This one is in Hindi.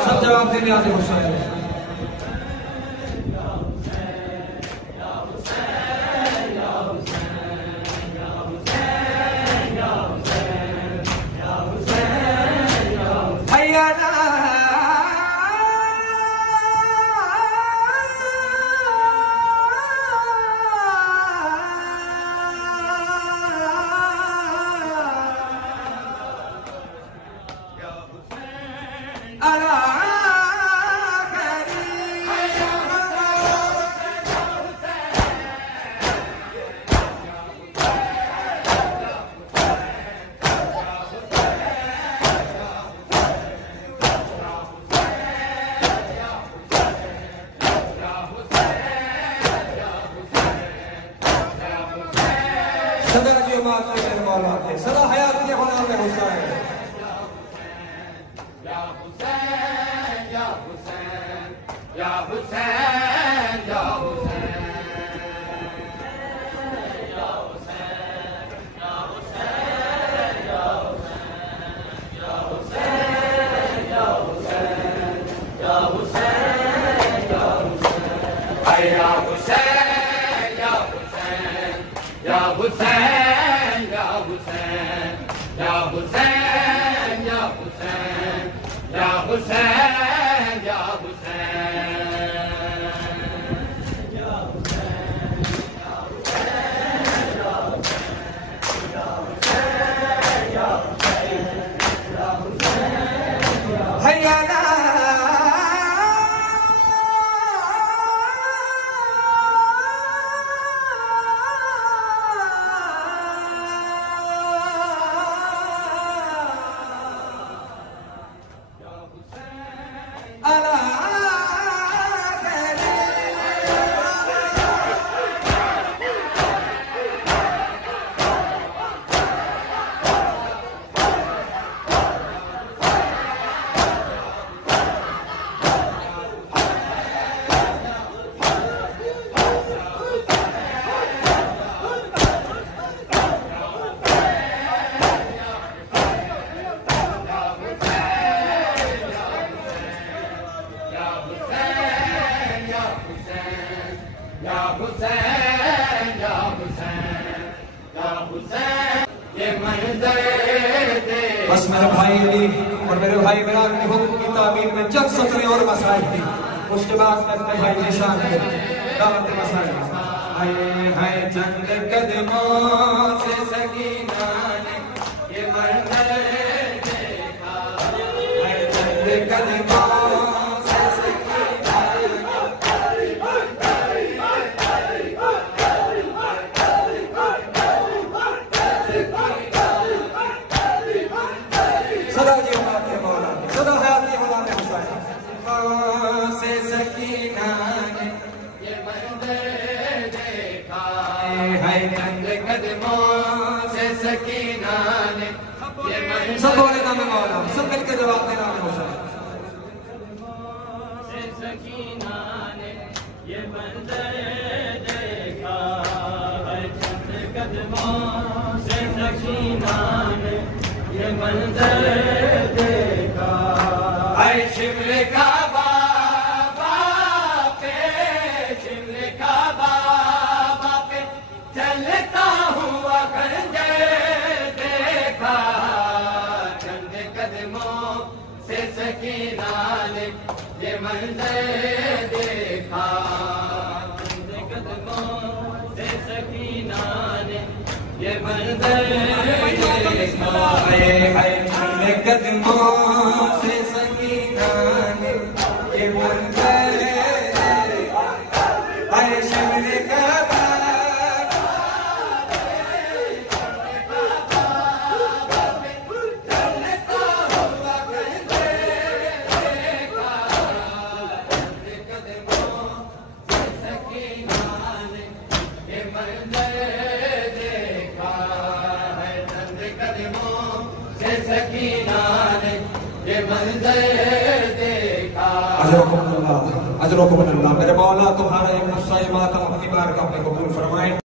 सब जवाब देने आते हुसैन। सदा हयात के होना में हुसैन। या हुसैन या हुसैन या हुसैन या हुसैन या हुसैन या हुसैन या हुसैन या हुसैन या हुसैन या हुसैन या हुसैन या हुसैन या हुसैन या हुसैन या हुसैन या बस मेरे भाई अली और मेरे भाई इमरान की हुक्म की तामीर में चंद सतरें और मसाइल थी, उसके बाद मैं अपने भाई निशान के दावत मसाइल हाय चंद कदमों से सकीना ने ये मंजर देखा, हाय चंद कदमों सब बोले नाम मौला, सब मिलकर जवाब देना है हुसैन। सकीना ने ये मंजर देखा है, चंद कदमों से सकीना ने ये मंजर देखा है। शिमले का बाबा पे, शिमले का बाबा पे चलता हुआ खंजर देखा, चंद कदमों से सकीना ने ये मंजर देखा, चंद कदमों से सकीना ने ये मंजर देखा। चंद कदमों से सकीना ने ये मंजर देखा, शिमले का अजरोकुमुल्लाह, मेरे मौला तुम्हारा एक गुस्सा मातम अपनी बारगाह में कबूल फरमाए।